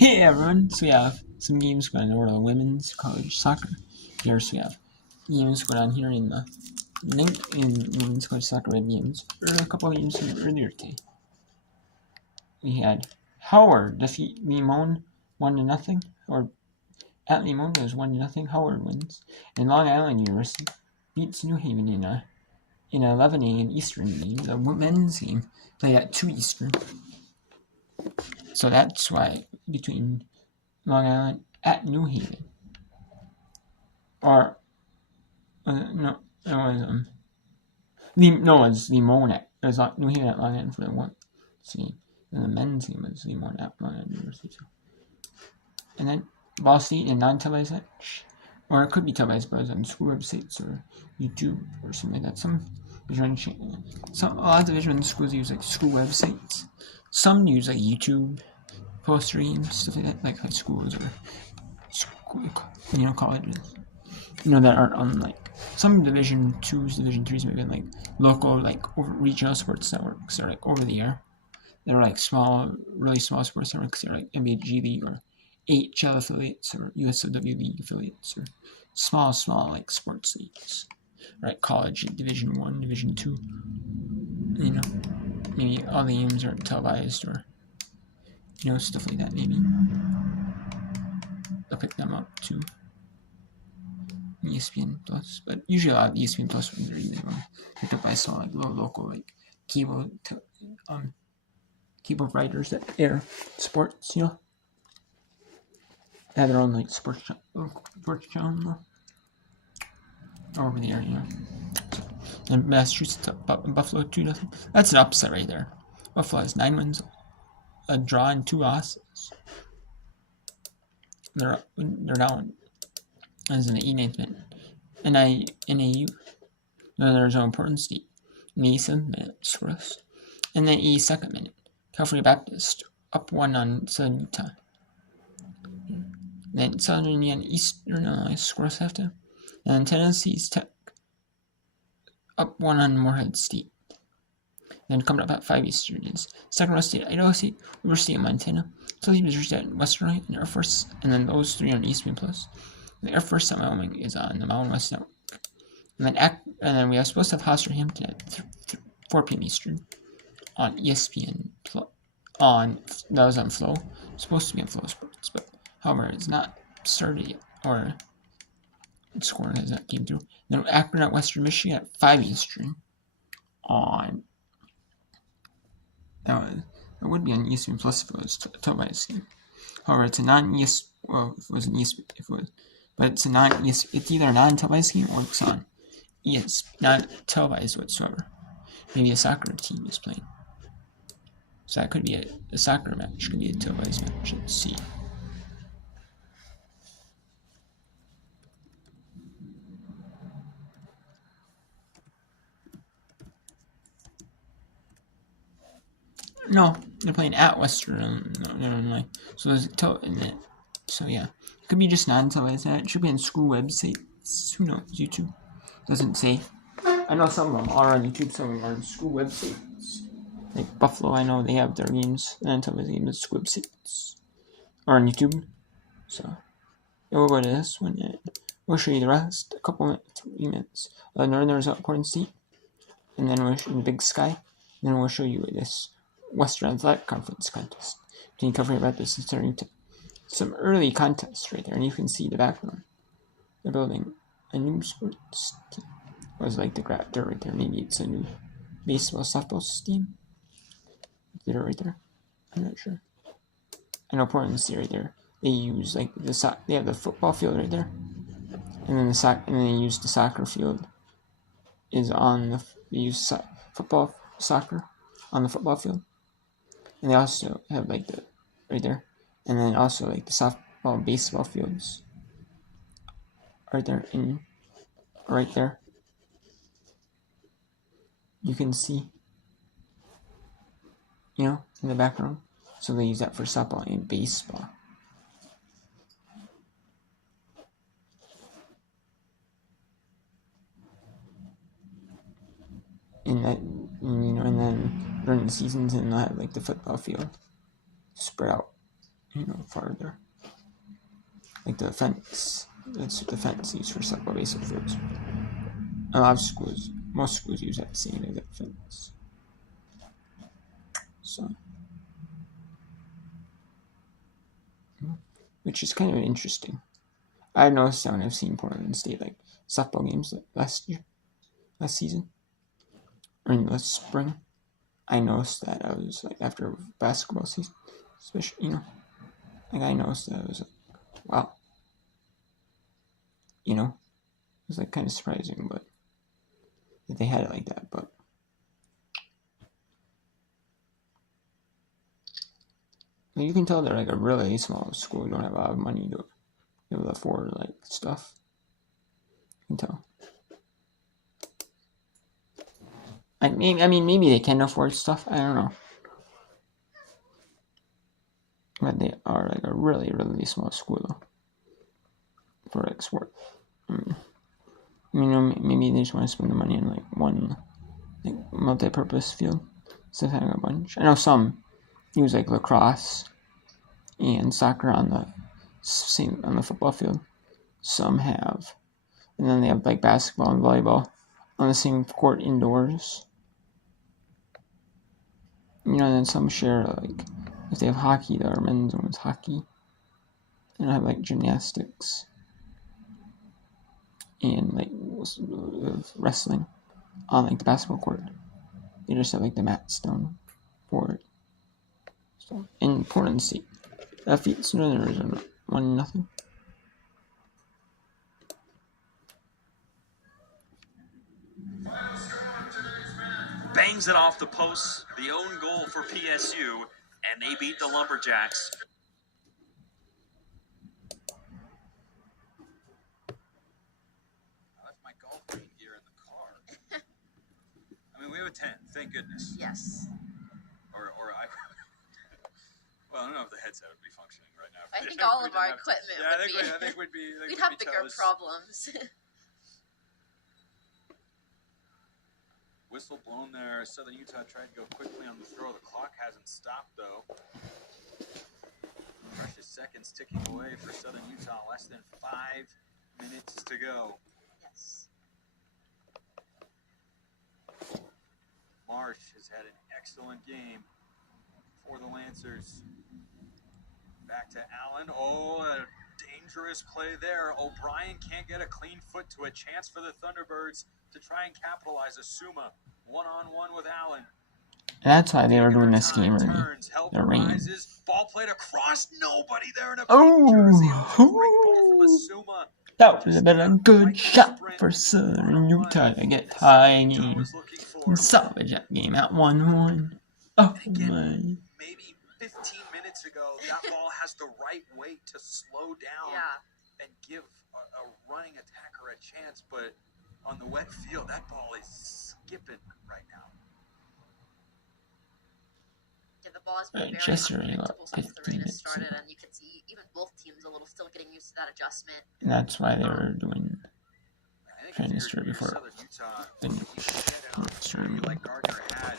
Hey everyone! So we have some games going on over the women's college soccer here. So we have games going on here in the women's college soccer red games. There were a couple of games from earlier today. We had Howard defeat Limon 1-0, or at Limon it was 1-0. Howard wins, and Long Island University beats New Haven in a 11 a.m. Eastern game. The men's game played at 2 Eastern. So that's why between Long Island at New Haven. Or no, it was it's Limon at it was New Haven at Long Island for the one team, and the men's team was Limon at Long Island University. And then Ball State and non-televised match, or it could be televised, but it's on school websites or YouTube or something like that. A lot of Division I schools use like school websites. Some use like YouTube post games, stuff like that, like high schools or school, colleges. That aren't on like some Division 2s, Division 3s, maybe like local, like regional sports networks are like over the air. They're like small, really small sports networks. They're like NBA G League or HL affiliates or USOW League affiliates or small like sports leagues. Right, college, Division 1, Division 2. Maybe all the games aren't televised or stuff like that. Maybe they'll pick them up too. ESPN Plus, but usually a lot of ESPN Plus ones are even picked up by some like local like cable providers that air sports, They have their own like sports channel over the area, And Massachusetts Buffalo 2-0. That's an upset right there. Buffalo has 9 wins, a draw, and 2 losses. They're down as in the 89th minute. NAU, there's no important state. In the 7th minute, scores. In the 82nd minute, California Baptist up 1 on Southern Utah. Then Southern and Eastern Illinois scores after. And Tennessee's Tech up 1 on Morehead State. Then coming up at 5 Eastern is Sacramento State, Idaho State, University of Montana, Southeast Missouri State, Western and Air Force, and then those 3 on ESPN Plus. The Air Force at Wyoming is on the Mountain West Network. And then we are supposed to have Hofstra Hampton at 4 p.m. Eastern on ESPN Plus. That was on Flow. It's supposed to be on Flow Sports, but however, it's not started yet, or scoring has not came through. Then Akron at Western Michigan at 5 Eastern on. That would be on ESPN Plus if it was televised game. However, it's a non-ES. Well, if it was an ES, but it's a non-ES. It's either a non-televised game or it's on ES, not televised whatsoever. Maybe a soccer team is playing. So that could be a soccer match. Could be a televised match. Let's see. No, they're playing at Western Illinois. So there's So yeah, it could be just non-televised. It should be on school websites. Who knows? YouTube doesn't say. I know some of them are on YouTube. Some of them are on school websites. Like Buffalo, I know they have their games, non-televised games on school websites or on YouTube. So we'll go to this one. We'll show you the rest. A couple minutes, 3 minutes. Northern Important State, and then we'll show you Big Sky. And then we'll show you this Western Athletic Conference contest between California Baptist and Southern Utah. Some early contests right there, and you can see the background. They're building a new sports team. It was like the dirt right there. Maybe it's a new baseball, softball team. Did it right there? I'm not sure. I know Portland State right there. They use like they have the football field right there, and then they use the soccer field. Is on the they use soccer on the football field, and they also have like the right there, and then also like the softball, baseball fields right there right there. You can see, in the background. So they use that for softball and baseball. And then during the seasons, and they'll have like the football field spread out farther. Like the fence. That's what the fence used for several basic fields. A lot of schools, most schools use that same exact fence. So, which is kind of interesting. I've noticed that when I've seen Portland State like softball games last season, or in the spring, I noticed that I was like after basketball season, especially like I noticed that I was like, wow, it was like kind of surprising, but that they had it like that. But you can tell they're like a really small school. They don't have a lot of money to be able to afford like stuff. You can tell. I mean, maybe they can afford stuff. I don't know. But they are like a really, really small school though. For like sport. Maybe they just want to spend the money on like one like multi-purpose field instead of having a bunch. I know some use like lacrosse and soccer on the football field. Some have, and then they have like basketball and volleyball on the same court indoors. And then some share like if they have hockey, there are men's and women's hockey. And I have like gymnastics and like wrestling on like the basketball court. They just have like the mat stone for it. So in Portland State, that feats Northern Arizona 1-0. Bangs it off the post, the own goal for PSU, and they beat the Lumberjacks. I left my golf gear in the car. I mean, we have a tent, thank goodness. Yes. Or I. Well, I don't know if the headset would be functioning right now. I think all of our equipment would be. I think we'd be. We'd have bigger problems. Whistle blown there. Southern Utah tried to go quickly on the throw. The clock hasn't stopped, though. Precious seconds ticking away for Southern Utah. Less than 5 minutes to go. Yes. Marsh has had an excellent game for the Lancers. Back to Allen. Oh, a dangerous play there. O'Brien can't get a clean foot to a chance for the Thunderbirds to try and capitalize. Asuma one-on-one with Allen. That's why they were doing this game early. The rain. Ball played across. Nobody there in a Oh, that was a bit of a good shot for Southern Utah to get tied and salvage that game at 1-1. Oh my. Maybe 15 minutes ago, that ball has the right weight to slow down and give a running attacker a chance, but on the wet field, that ball is skipping right now. Yeah, the ball has been very unpredictable since the rain has started, and you can see even both teams a little still getting used to that adjustment. And that's why they were trying to start before like Gardner had.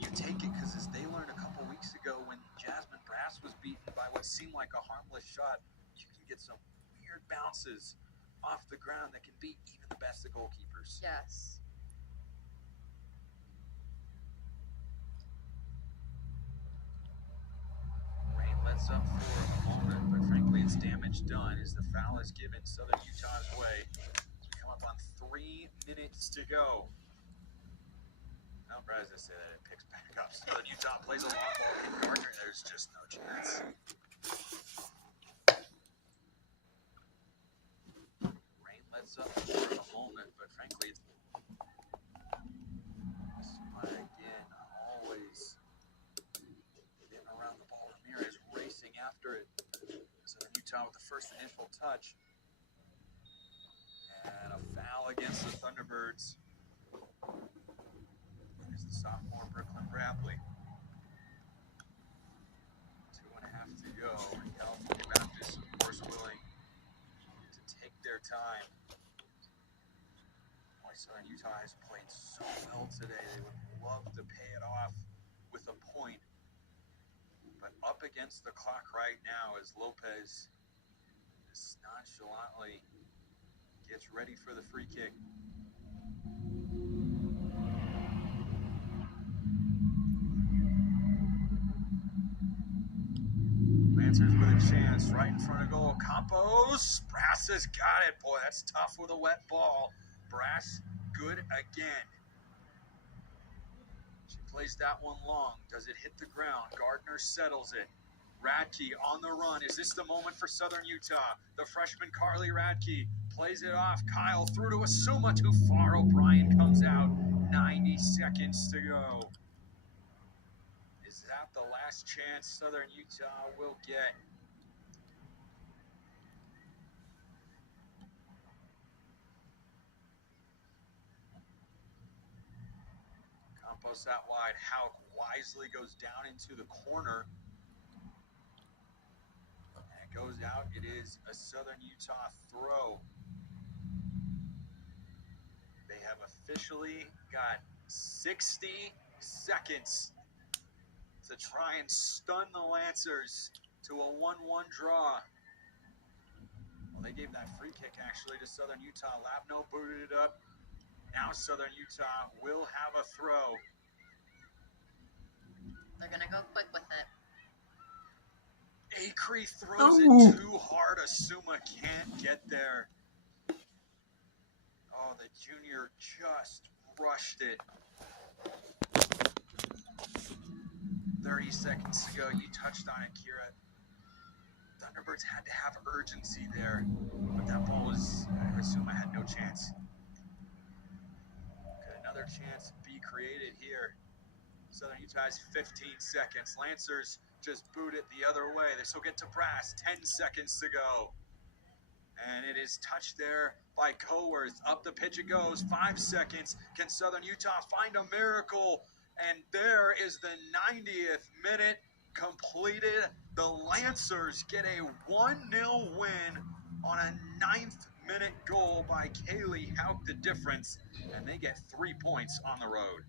You take it because as they learned a couple weeks ago when Jasmine Brass was beaten by what seemed like a harmless shot, you can get some weird bounces off the ground that can beat even the best of goalkeepers. Yes. Rain lets up for a moment, but frankly it's damage done as the foul is given Southern Utah's way. We come up on 3 minutes to go. Now, as I say that, it picks back up. Southern Utah plays a long ball in Gardner. There's just no chance. Rain lets up for a moment, but frankly, it's again always getting around the ball. Ramirez racing after it. Southern Utah with the first initial touch. And a foul against the Thunderbirds. There's the sophomore Brooklyn Bradley. 2.5 to go. And California Baptist, of course, willing to take their time. Boy, Southern Utah has played so well today. They would love to pay it off with a point. But up against the clock right now as Lopez just nonchalantly gets ready for the free kick. Lancers with a chance right in front of goal. Campos. Brass has got it. Boy, that's tough with a wet ball. Brass good again. She plays that one long. Does it hit the ground? Gardner settles it. Radke on the run. Is this the moment for Southern Utah? The freshman Carly Radke plays it off. Kyle through to Asuma. Too far. O'Brien comes out. 90 seconds to go. Is that the last chance Southern Utah will get? Campos out wide. Hauk wisely goes down into the corner. And it goes out. It is a Southern Utah throw. They have officially got 60 seconds to try and stun the Lancers to a 1-1 draw. Well, they gave that free kick actually to Southern Utah. Labno booted it up. Now Southern Utah will have a throw. They're going to go quick with it. Acree throws it too hard. Asuma can't get there. Oh, the junior just rushed it. 30 seconds to go. You touched on it, Kira. Thunderbirds had to have urgency there, but that ball was, Asuma had no chance. Could another chance be created here? Southern Utah has 15 seconds. Lancers just boot it the other way. They still get to Brass. 10 seconds to go. And it is touched there by Coworth. Up the pitch it goes. 5 seconds. Can Southern Utah find a miracle? And there is the 90th minute completed. The Lancers get a 1-0 win on a 9th minute goal by Kaylee Hauk, the difference. And they get 3 points on the road.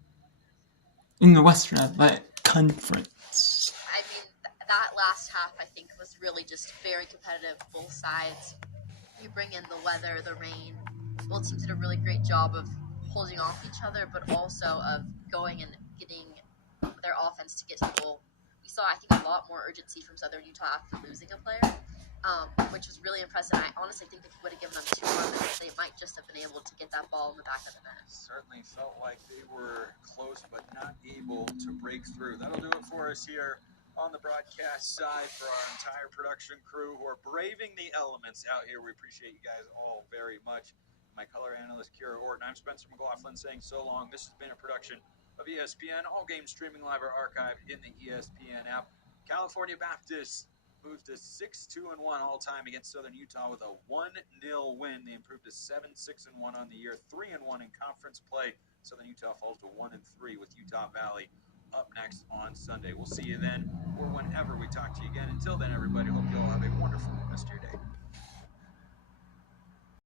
In the Western Athletic Conference. I mean, that last half, I think, was really just very competitive, both sides. You bring in the weather, the rain. Both teams did a really great job of holding off each other, but also of going and getting their offense to get to the goal. We saw, I think, a lot more urgency from Southern Utah after losing a player, which was really impressive. I honestly think if you would have given them 2 more minutes, they might just have been able to get that ball in the back of the net. Certainly felt like they were close, but not able to break through. That'll do it for us here on the broadcast side for our entire production crew who are braving the elements out here. We appreciate you guys all very much. My color analyst, Kira Orton. I'm Spencer McLaughlin saying so long. This has been a production of ESPN. All games streaming live are archived in the ESPN app. California Baptist moved to 6-2-1 all time against Southern Utah with a 1-0 win. They improved to 7-6-1 on the year, 3-1 in conference play. Southern Utah falls to 1-3 with Utah Valley up next on Sunday. We'll see you then or whenever we talk to you again. Until then, everybody, hope you all have a wonderful rest of your day.